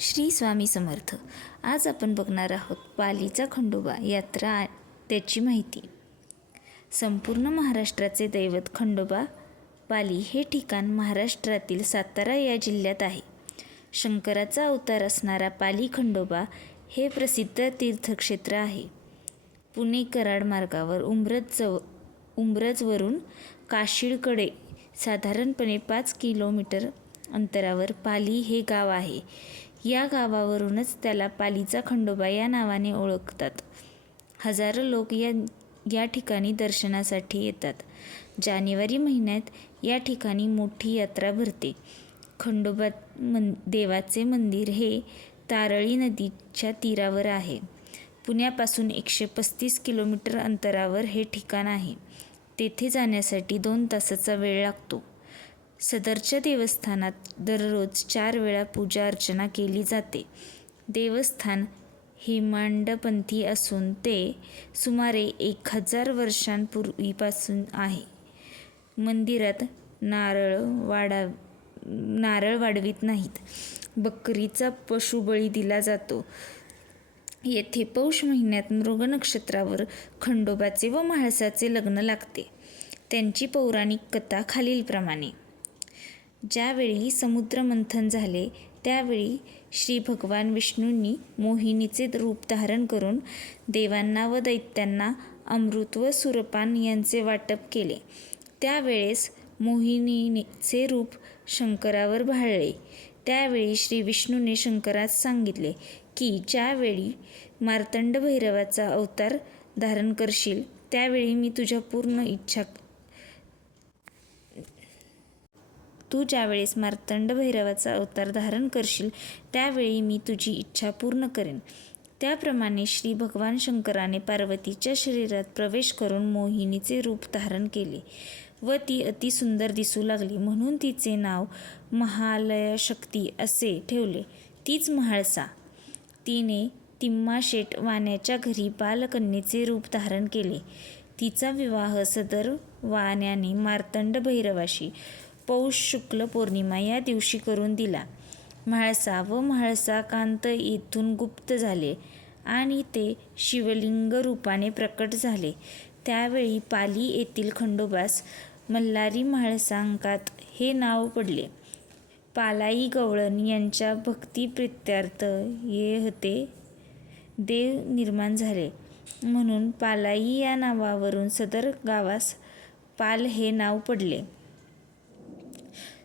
श्री स्वामी समर्थ. आज आपण बघणार आहोत पालीचा खंडोबा यात्रा त्याची माहिती. संपूर्ण महाराष्ट्राचे दैवत खंडोबा पाली हे ठिकाण महाराष्ट्रातील सातारा या जिल्ह्यात आहे. शंकराचा अवतार असणारा पाली खंडोबा हे प्रसिद्ध तीर्थक्षेत्र आहे. पुणे कराड मार्गावर उंब्रज जव उंब्रजवरून काशीळकडे साधारणपणे पाच किलोमीटर अंतरावर पाली हे गाव आहे. या गावावरूनच त्याला पालीचा खंडोबा या नावाने ओळखतात. हजारो लोक या या ठिकाणी दर्शनासाठी येतात. जानेवारी महिन्यात या ठिकाणी मोठी यात्रा भरते. खंडोबा मन देवाचे मंदिर हे तारळी नदीच्या तीरावर आहे. पुण्यापासून एकशे पस्तीस किलोमीटर अंतरावर हे ठिकाण आहे. तेथे जाण्यासाठी दोन तासाचा वेळ लागतो. सदरच्या देवस्थानात दररोज चार वेळा पूजा अर्चना केली जाते. देवस्थान हेमांडपंथी असून ते सुमारे एक हजार वर्षांपूर्वीपासून आहे. मंदिरात नारळ वाडा नारळ वाढवित नाहीत. बकरीचा पशुबळी दिला जातो. येथे पौष महिन्यात मृग नक्षत्रावर खंडोबाचे व म्हाळसाचे लग्न लागते. त्यांची पौराणिक कथा खालीलप्रमाणे. ज्यावेळी समुद्रमंथन झाले त्यावेळी श्री भगवान विष्णूंनी मोहिनीचे रूप धारण करून देवांना व दैत्यांना अमृत व सुरपान यांचे वाटप केले. त्यावेळेस मोहिनीचे रूप शंकरावर भाळले. त्यावेळी श्री विष्णूने शंकरास सांगितले की ज्यावेळी मार्तंड भैरवाचा अवतार धारण करशील त्यावेळी मी तुझ्या पूर्ण इच्छा तू ज्यावेळेस मार्तंड भैरवाचा अवतार धारण करशील त्यावेळी मी तुझी इच्छा पूर्ण करेन. त्याप्रमाणे श्री भगवान शंकराने पार्वतीच्या शरीरात प्रवेश करून मोहिनीचे रूप धारण केले व ती अतिसुंदर दिसू लागली. म्हणून तिचे नाव महालयशक्ती असे ठेवले. तीच म्हाळसा. तिने तिम्माशेट वाण्याच्या घरी बालकन्येचे रूप धारण केले. तिचा विवाह सदर वाण्याने मार्तंड भैरवाशी पौष शुक्ल पौर्णिमा या दिवशी करून दिला. म्हाळसा व म्हाळसाकांत येथून गुप्त झाले आणि ते शिवलिंग रूपाने प्रकट झाले. त्यावेळी पाली येथील खंडोबास मल्हारी म्हाळसांकात हे नाव पडले. पालाई गवळण यांच्या भक्तिप्रित्यार्थ हे हते. देव निर्माण झाले. म्हणून पालाई या नावावरून सदर गावास पाल हे नाव पडले.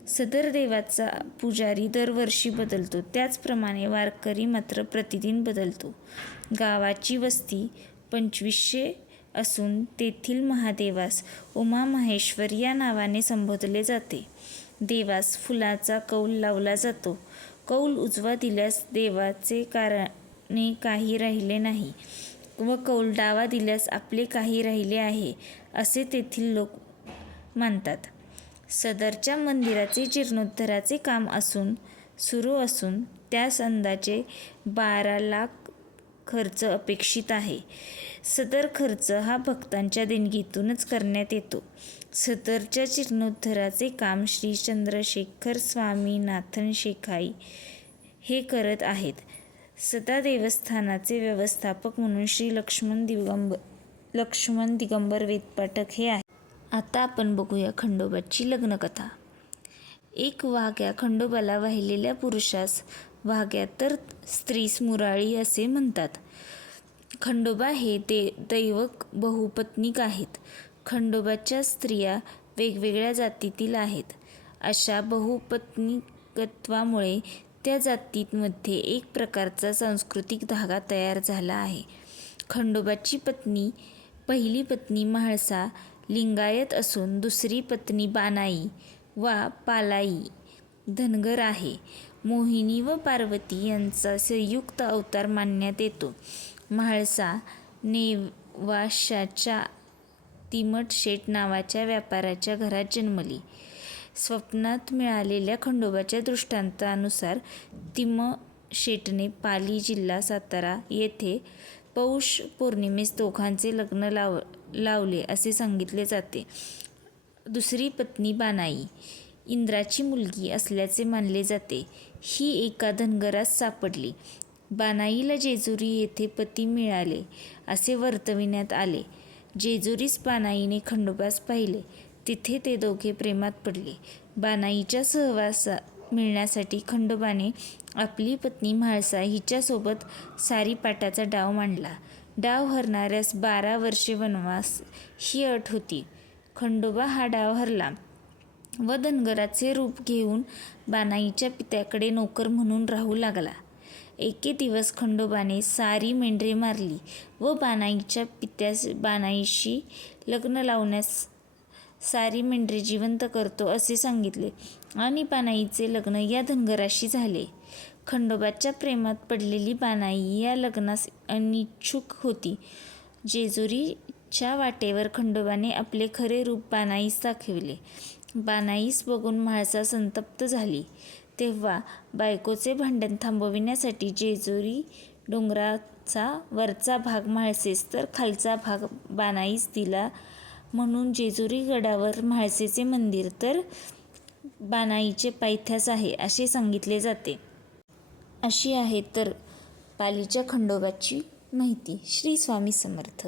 सदर देवाचा पुजारी दरवर्षी बदलतो. त्याचप्रमाणे वारकरी मात्र प्रतिदिन बदलतो. गावाची वस्ती पंचवीसशे असून तेथील महादेवास उमा महेश्वर या नावाने संबोधले जाते. देवास फुलाचा कौल लावला जातो. कौल उजवा दिल्यास देवाचे कारणे काही राहिले नाही व कौल डावा दिल्यास आपले काही राहिले आहे असे तेथील लोक मानतात. सदरच्या मंदिराचे जीर्णोद्धाराचे काम असून सुरू असून त्यास अंदाजे बारा लाख खर्च अपेक्षित आहे. सदर खर्च हा भक्तांच्या देणगीतूनच करण्यात येतो. सदरच्या जीर्णोद्धाराचे काम श्री चंद्रशेखर स्वामीनाथन शेखाई हे करत आहेत. सदा देवस्थानाचे व्यवस्थापक म्हणून श्री लक्ष्मण दिगंब लक्ष्मण दिगंबर वेदपाठक हे आहेत. आता आपण बघूया खंडोबाची लग्नकथा. एक वाघ्या खंडोबाला वाहिलेल्या पुरुषास वाघ्या तर स्त्रीस मुराळी असे म्हणतात. खंडोबा हे दे दैवक बहुपत्निक आहेत. खंडोबाच्या स्त्रिया वेगवेगळ्या जातीतील आहेत. अशा बहुपत्निकत्वामुळे त्या जातींमध्ये एक प्रकारचा सांस्कृतिक धागा तयार झाला आहे. खंडोबाची पत्नी पहिली पत्नी म्हाळसा लिंगायत असून दुसरी पत्नी बानाई वा पालाई धनगर आहे. मोहिनी व पार्वती यांचा संयुक्त अवतार मानण्यात येतो. म्हाळसा नेवाशाच्या तिमट शेट नावाच्या व्यापाऱ्याच्या घरात जन्मली. स्वप्नात मिळालेल्या खंडोबाच्या दृष्टांतानुसार तिम शेटने पाली जिल्हा सातारा येथे पौष पौर्णिमेस दोघांचे लग्न लाव लावले असे सांगितले जाते. दुसरी पत्नी बानाई इंद्राची मुलगी असल्याचे मानले जाते. ही एका धनगरास सापडली. बानाईला जेजुरी येथे पती मिळाले असे वर्तविण्यात आले. जेजुरीस बानाईने खंडोबास पाहिले. तिथे ते दोघे प्रेमात पडले. बानाईच्या सहवासा मिळण्यासाठी खंडोबाने आपली पत्नी म्हाळसा हिच्यासोबत सारीपाटाचा डाव मांडला. डाव हरणाऱ्यास बारा वर्षे वनवास ही अट होती. खंडोबा हा डाव हरला. व धनगराचे रूप घेऊन बानाईच्या पित्याकडे नोकर म्हणून राहू लागला. एके दिवस खंडोबाने सारी मेंढरे मारली व बानाईच्या पित्यास बानाईशी लग्न लावण्यास सारी मेंढरे जिवंत करतो असे सांगितले आणि बानाईचे लग्न या धनगराशी झाले. खंडोबाच्या प्रेमात पडलेली बानाई या लग्नास अनिच्छुक होती. जेजुरीच्या वाटेवर खंडोबाने आपले खरे रूप बानाईस दाखविले. बानाईस बघून म्हाळसा संतप्त झाली. तेव्हा बायकोचे भांडण थांबविण्यासाठी जेजुरी डोंगराचा वरचा भाग म्हाळसेस तर खालचा भाग बानाईस दिला म्हणून जेजुरी गडावर म्हाळसेचे मंदिर तर बानाईचे पायथ्यास आहे असे सांगितले जाते. अशी आहे तर पालीच्या खंडोबाची माहिती. श्री स्वामी समर्थ.